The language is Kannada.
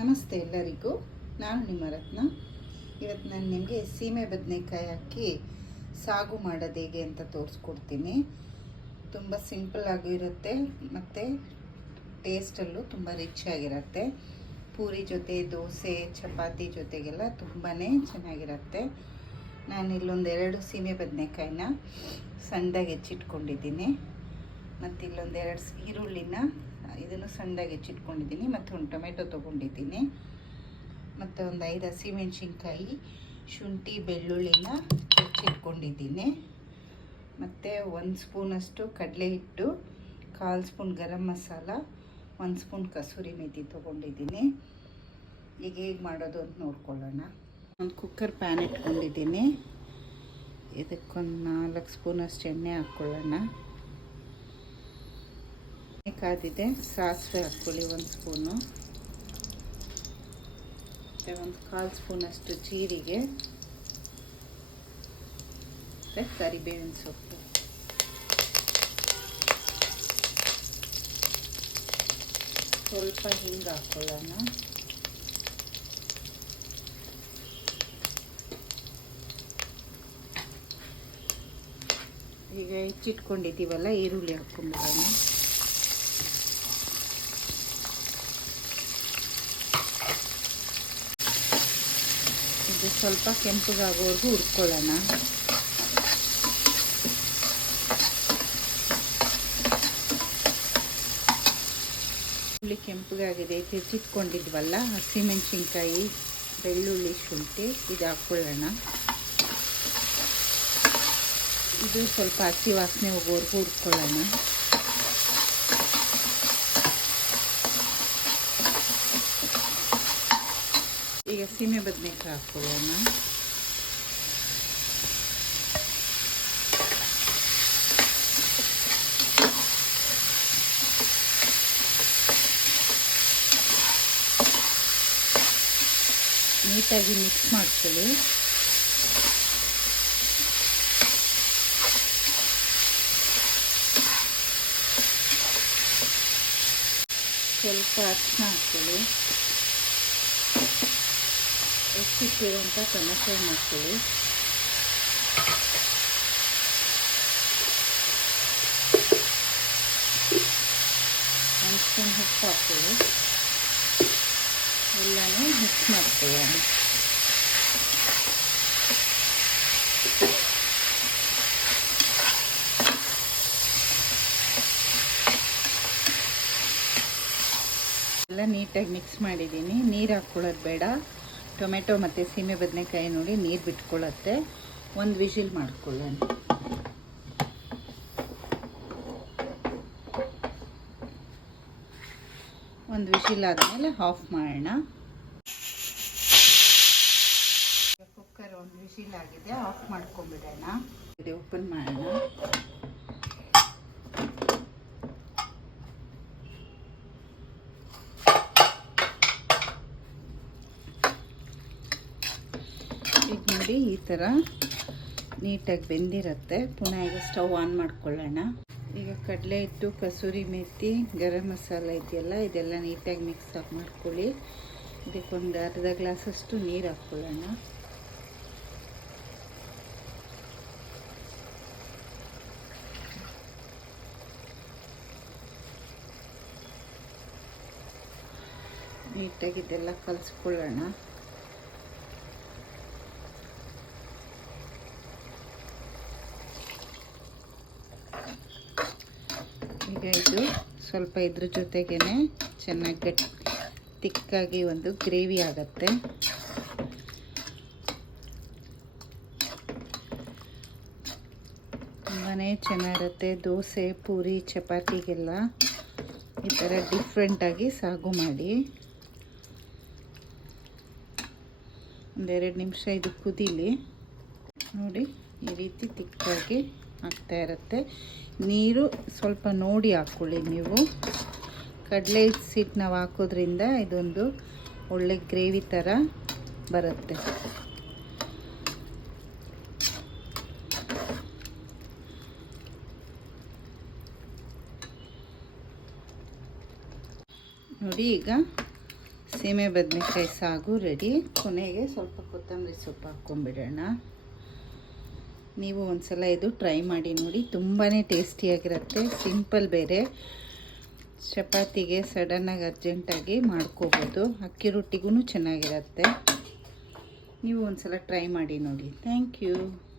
ನಮಸ್ತೆ ಎಲ್ಲರಿಗೂ. ನಾನು ನಿಮ್ಮ ರತ್ನ. ಇವತ್ತು ನಾನು ನಿಮಗೆ ಸೀಮೆ ಬದನೆಕಾಯಿ ಹಾಕಿ ಸಾಗು ಮಾಡೋದು ಹೇಗೆ ಅಂತ ತೋರಿಸ್ಕೊಡ್ತೀನಿ. ತುಂಬ ಸಿಂಪಲ್ ಆಗಿರುತ್ತೆ ಮತ್ತು ಟೇಸ್ಟಲ್ಲೂ ತುಂಬ ರಿಚ್ ಆಗಿರುತ್ತೆ. ಪೂರಿ ಜೊತೆ, ದೋಸೆ, ಚಪಾತಿ ಜೊತೆಗೆಲ್ಲ ತುಂಬಾ ಚೆನ್ನಾಗಿರುತ್ತೆ. ನಾನು ಇಲ್ಲೊಂದು 2 ಸೀಮೆ ಬದನೆಕಾಯಿನ ಸಣ್ಣದಾಗಿ ಹೆಚ್ಚಿಟ್ಕೊಂಡಿದ್ದೀನಿ. ಮತ್ತು ಇಲ್ಲೊಂದು 2 ಈರುಳ್ಳಿನ ಇದನ್ನು ಸಣ್ಣದಾಗಿ ಹೆಚ್ಚಿಟ್ಕೊಂಡಿದ್ದೀನಿ. ಮತ್ತು ಒಂದು ಟೊಮೆಟೊ ತೊಗೊಂಡಿದ್ದೀನಿ. ಮತ್ತು ಒಂದು 5 ಹಸಿಮೆಣ್ಸಿನ್ಕಾಯಿ, ಶುಂಠಿ, ಬೆಳ್ಳುಳ್ಳಿನ ಹೆಚ್ಚಿಟ್ಕೊಂಡಿದ್ದೀನಿ. ಮತ್ತು 1 ಸ್ಪೂನಷ್ಟು ಕಡಲೆ ಹಿಟ್ಟು, 1/4 ಸ್ಪೂನ್ ಗರಂ ಮಸಾಲ, 1 ಸ್ಪೂನ್ ಕಸೂರಿ ಮೇಥಿ ತೊಗೊಂಡಿದ್ದೀನಿ. ಈಗ ಹೇಗೆ ಮಾಡೋದು ಅಂತ ನೋಡ್ಕೊಳ್ಳೋಣ. ಒಂದು ಕುಕ್ಕರ್ ಪ್ಯಾನ್ ಇಟ್ಕೊಂಡಿದ್ದೀನಿ. ಇದಕ್ಕೊಂದು 4 ಸ್ಪೂನಷ್ಟು ಎಣ್ಣೆ ಹಾಕ್ಕೊಳ್ಳೋಣ. ಕಾದಿದೆ. ಸಾಸಿವೆ ಹಾಕ್ಕೊಳ್ಳಿ 1 ಸ್ಪೂನು. ಮತ್ತು 1/4 ಸ್ಪೂನಷ್ಟು ಜೀರಿಗೆ ಮತ್ತು ಕರಿಬೇವಿನ ಸೊಪ್ಪು. ಸ್ವಲ್ಪ ಹಿಂಗೆ ಹಾಕ್ಕೊಳ್ಳೋಣ. ಈಗ ಹೆಚ್ಚಿಟ್ಕೊಂಡಿದ್ದೀವಲ್ಲ, ಈರುಳ್ಳಿ ಹಾಕ್ಕೊಂಡ್ಬಿಡೋಣ. ಇದು ಸ್ವಲ್ಪ ಕೆಂಪಗಾಗೋವರೆಗೂ ಹುರ್ಕೊಳ್ಳೋಣ. ಈರುಳ್ಳಿ ಕೆಂಪಗಾಗಿದೆ. ಹೆಚ್ಚಿಟ್ಕೊಂಡಿದ್ವಲ್ಲ ಹಸಿಮೆಣಸಿನ್ಕಾಯಿ, ಬೆಳ್ಳುಳ್ಳಿ, ಶುಂಠಿ ಇದು ಹಾಕ್ಕೊಳ್ಳೋಣ. ಇದು ಸ್ವಲ್ಪ ಹಸಿ ವಾಸನೆ ಹೋಗೋವರೆಗೂ ಹುರ್ಕೊಳ್ಳೋಣ. ಈಗ ಸೀಮೆ ಬದನೆಕಾಯಿ ಹಾಕ್ಕೊಳ್ಳೋಣ. ನೀಟಾಗಿ ಮಿಕ್ಸ್ ಮಾಡ್ಕೊಳ್ಳಿ. ಸ್ವಲ್ಪ ಅರಿಶಿನ ಹಾಕ್ಕೊಳ್ಳಿ. ಹೆಚ್ಚಿಟ್ಟಿರುವಂಥ ಟೊಮೆಟೊ ಹಾಕ್ಕೊಳ್ಳಿ. ಒಂದು ಸ್ಪೂನ್ ಉಪ್ಪು ಹಾಕ್ಕೊಳ್ಳಿ. ಎಲ್ಲನೂ ಮಿಕ್ಸ್ ಮಾಡ್ಕೊಳ್ಳೋಣ. ಎಲ್ಲ ನೀಟಾಗಿ ಮಿಕ್ಸ್ ಮಾಡಿದ್ದೀನಿ. ನೀರು ಹಾಕ್ಕೊಳ್ಳೋದು ಬೇಡ. ಟೊಮೆಟೊ ಮತ್ತು ಸೀಮೆ ಬದನೆಕಾಯಿ ನೋಡಿ ನೀರು ಬಿಟ್ಕೊಳ್ಳುತ್ತೆ. 1 ವಿಷಿಲ್ ಮಾಡ್ಕೊಳ್ಳೋಣ. ಒಂದು ವಿಷಿಲ್ ಆದಮೇಲೆ ಆಫ್ ಮಾಡೋಣ. ಕುಕ್ಕರ್ 1 ವಿಷಿಲ್ ಆಗಿದೆ. ಆಫ್ ಮಾಡ್ಕೊಂಬಿಡೋಣ. ಇದು ಓಪನ್ ಮಾಡೋಣ. ಈಗ ನೋಡಿ ಈ ಥರ ನೀಟಾಗಿ ಬೆಂದಿರುತ್ತೆ. ಪುನಃ ಈಗ ಸ್ಟವ್ ಆನ್ ಮಾಡ್ಕೊಳ್ಳೋಣ. ಈಗ ಕಡಲೆ ಹಿಟ್ಟು, ಕಸೂರಿ ಮೇಥಿ, ಗರಂ ಮಸಾಲ ಇದೆಯಲ್ಲ, ಇದೆಲ್ಲ ನೀಟಾಗಿ ಮಿಕ್ಸ್ ಮಾಡ್ಕೊಳ್ಳಿ. ಇದಕ್ಕೊಂದು ಅರ್ಧ ಗ್ಲಾಸಷ್ಟು ನೀರು ಹಾಕ್ಕೊಳ್ಳೋಣ. ನೀಟಾಗಿ ಇದೆಲ್ಲ ಕಲಿಸ್ಕೊಳ್ಳೋಣ. ಈಗ ಇದು ಸ್ವಲ್ಪ ಇದ್ರ ಜೊತೆಗೇ ಚೆನ್ನಾಗಿ ತಿಕ್ಕಾಗಿ ಒಂದು ಗ್ರೇವಿ ಆಗುತ್ತೆ. ತುಂಬಾ ಚೆನ್ನಾಗಿರುತ್ತೆ. ದೋಸೆ, ಪೂರಿ, ಚಪಾತಿಗೆಲ್ಲ ಈ ಥರ ಡಿಫ್ರೆಂಟಾಗಿ ಸಾಗು ಮಾಡಿ. 1-2 ನಿಮಿಷ ಇದು ಕುದೀಲಿ. ನೋಡಿ ಈ ರೀತಿ ತಿಕ್ಕಾಗಿ ಆಗ್ತಾ ಇರುತ್ತೆ. ನೀರು ಸ್ವಲ್ಪ ನೋಡಿ ಹಾಕ್ಕೊಳ್ಳಿ. ನೀವು ಕಡಲೆ ಹಿಟ್ಟು ನಾವು ಹಾಕೋದ್ರಿಂದ ಇದೊಂದು ಒಳ್ಳೆ ಗ್ರೇವಿ ಥರ ಬರುತ್ತೆ. ನೋಡಿ ಈಗ ಸೀಮೆ ಬದನೆಕಾಯಿ ಸಾಗು ರೆಡಿ. ಕೊನೆಗೆ ಸ್ವಲ್ಪ ಕೊತ್ತಂಬರಿ ಸೊಪ್ಪು ಹಾಕ್ಕೊಂಬಿಡೋಣ. ನೀವು ಒಂದ್ಸಲ ಇದು ಟ್ರೈ ಮಾಡಿ ನೋಡಿ, ತುಂಬಾ ಟೇಸ್ಟಿಯಾಗಿರುತ್ತೆ. ಸಿಂಪಲ್ ಬೇರೆ, ಚಪಾತಿಗೆ ಸಡನ್ನಾಗಿ ಅರ್ಜೆಂಟಾಗಿ ಮಾಡ್ಕೋಬೋದು. ಅಕ್ಕಿ ರೊಟ್ಟಿಗೂ ಚೆನ್ನಾಗಿರುತ್ತೆ. ನೀವು ಒಂದ್ಸಲ ಟ್ರೈ ಮಾಡಿ ನೋಡಿ. Thank you.